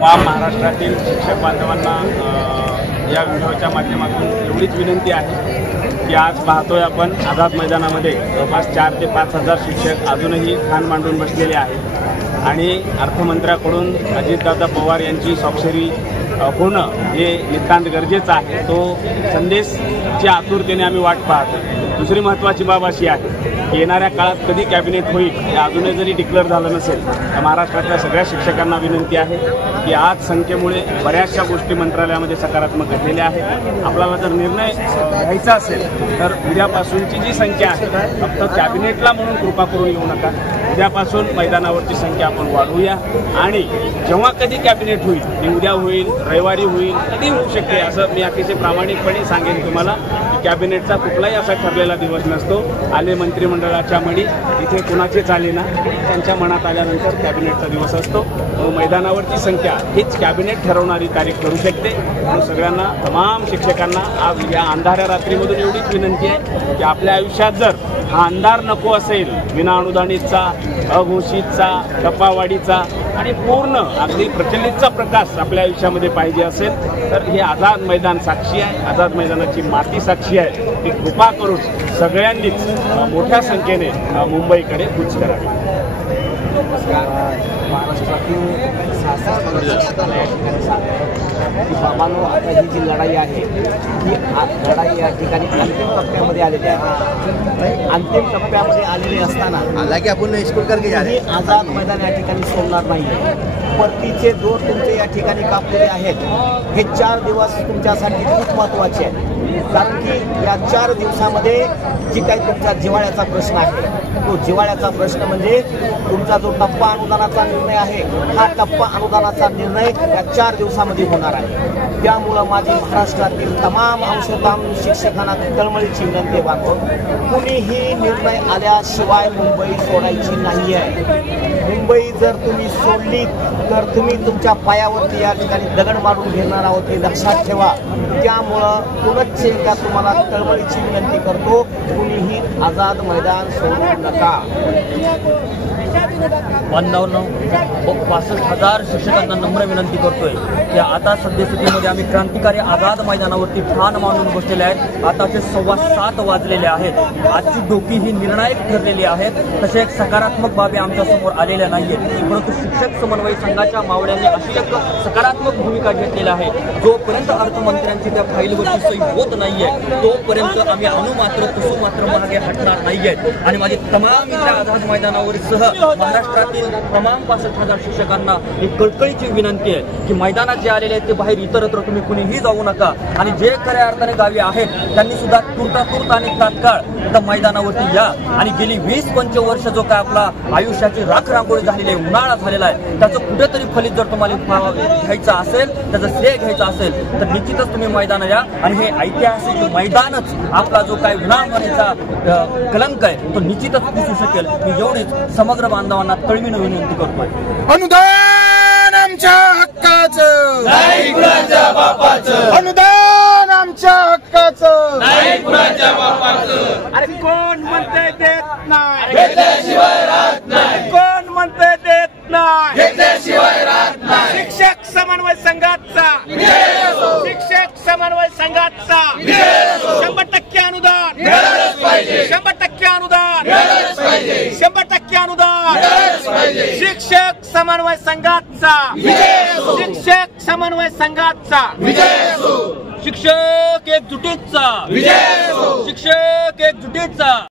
महाराष्ट्रातील शिक्षक बांधवांना या व्हिडिओच्या माध्यमातून एवढीच विनंती आहे की आज पाहतोय आपण आझाद मैदानामध्ये जवळपास 4 ते 5 हजार शिक्षक अजूनही ठाण मांडून बसलेले आहेत आणि अर्थमंत्र्याकडून अजितदादा पवार यांची स्वाक्षरी होणं हे नितांत गरजेचं आहे। तो संदेशची आतुरतेने आम्ही वाट पाहतो। दुसरी महत्त्वाची बाब अशी आहे की येणाऱ्या काळात कधी कॅबिनेट होईल हे अजूनही जरी डिक्लेअर झालं नसेल तर महाराष्ट्रातल्या सगळ्या शिक्षकांना विनंती आहे की आज संख्येमुळे बऱ्याचशा गोष्टी मंत्रालयामध्ये सकारात्मक घडलेल्या आहेत। आपल्याला जर निर्णय घ्यायचा असेल तर उद्यापासूनची जी संख्या आहे फक्त कॅबिनेटला म्हणून कृपा करून येऊ नका। उद्यापासून मैदानावरची संख्या आपण वाढवूया आणि जेव्हा कधी कॅबिनेट होईल ते उद्या होईल, रविवारी होईल, कधी होऊ शकते असं मी अतिशय प्रामाणिकपणे सांगेन तुम्हाला की कॅबिनेटचा कुठलाही असा ठरलेला दिवस नसतो। आले मंत्रिमंडळाच्या मडी इथे कुणाचेच आले ना, त्यांच्या मनात आल्यानंतर कॅबिनेटचा दिवस असतो। मैदानावरची संख्या हीच कॅबिनेट ठरवणारी तारीख ठरू शकते। म्हणून सगळ्यांना, तमाम शिक्षकांना आज या अंधाऱ्या रात्रीमधून एवढीच विनंती आहे की आपल्या आयुष्यात जर हा अंधार नको असेल, विना अनुदानितचा, अघोषितचा, टप्पावाढीचा आणि पूर्ण अगदी प्रचलितचा प्रकाश आपल्या आयुष्यामध्ये पाहिजे असेल तर हे आझाद मैदान साक्षी आहे। आझाद मैदानाची माती साक्षी आहे। ती कृपा करून सगळ्यांनीच मोठ्या संख्येने मुंबईकडे कूच करावी। महाराष्ट्रातील बाबांनो, आता ही जी लढाई आहे ही लढाई या ठिकाणी अंतिम टप्प्यामध्ये आलेली आहे। अंतिम टप्प्यामध्ये आलेली असताना हालांकि आपण स्कूल करके जा रहे हैं, आझाद मैदान या ठिकाणी सोडणार नाही। परतीचे दोर तुमचे या ठिकाणी कापलेले आहेत। हे 4 दिवस तुमच्यासाठी खूप महत्त्वाचे आहेत, कारण की या 4 दिवसामध्ये जी काही तुमचा जिव्हाळ्याचा प्रश्न आहे तो जिव्हाळ्याचा प्रश्न म्हणजे तुमचा जो टप्पा अनुदानाचा निर्णय आहे, हा टप्पा अनुदानाचा निर्णय या 4 दिवसामध्ये होणार आहे। त्यामुळं माझी महाराष्ट्रातील तमाम अंशतम शिक्षकांना तळमळीची विनंती बांधतो, कुणीही निर्णय आल्याशिवाय मुंबई सोडायची नाही आहे। मुंबई जर तुम्ही सोडली तर तुम्ही तुमच्या पायावरती या ठिकाणी दगड मारून घेणार आहोत हे लक्षात ठेवा। त्यामुळं पुनश्च एकदा तुम्हाला तळमळीची विनंती करतो, कुणीही आझाद मैदान सोडू नका। बांधवांनो, 65,000 शिक्षकांना नम्र विनंती करतोय की आता सद्यस्थितीमध्ये आम्ही क्रांतिकारी आझाद मैदानावरती ठाण मांडून बसलेले आहेत। आताचे 7:15 वाजलेले आहेत। आजची डोकी ही निर्णायक ठरलेली आहेत। तसे एक सकारात्मक बाबी आमच्या समोर आलेल्या नाहीयेत, परंतु शिक्षक समन्वय संघाच्या मावळ्यांनी अशी एक सकारात्मक भूमिका घेतलेली आहे। जोपर्यंत अर्थमंत्र्यांची त्या फाईलवरची सही होत नाहीये तोपर्यंत आम्ही मात्र तसू मात्र मागे हटणार नाहीयेत। आणि माझी तमाम इथल्या आझाद मैदानावरील महाराष्ट्रातील तमाम 65,000 शिक्षकांना एक कळकळीची विनंती आहे की मैदानात जे आलेले आहेत ते बाहेर इतरत्र तुम्ही कुणीही जाऊ नका आणि जे खऱ्या अर्थाने गावी आहेत त्यांनी सुद्धा तुर्तातुर्त आणि तात्काळ त्या मैदानावरती या आणि गेली 20-25 वर्ष जो काय आपला आयुष्याची राखरांगोळी झालेली आहे, उन्हाळा झालेला आहे, त्याचं कुठेतरी फलित जर तुम्हाला घ्यायचं असेल, त्याचं श्रेय घ्यायचं असेल तर निश्चितच तुम्ही मैदान या आणि हे ऐतिहासिक मैदानच आपला जो काय विनामानीचा कलंक आहे तो निश्चितच पुसू शकेल। मी एवढीच समग्र बांधवांना तळमळीने विनंती करतोय। अनुदान आमच्या हक्काचं, नाही कुणाच्या बापाचं। अनुदान आमच्या हक्काचं, नाही कुणाच्या बापाचं। अरे कोण म्हणते देत नाही, घेतल्याशिवाय राहत नाही। कोण म्हणते देत नाही, घेतल्याशिवाय राहत नाही। शिक्षक समन्वय संघाचा, शिक्षक समन्वय संघाचा 100% अनुदान, 100% अनुदान, 100% अनुदान। शिक्षक समन्वय संघाचा, शिक्षक समन्वय संघाचा, शिक्षक एकजुटीचा, शिक्षक एकजुटीचा।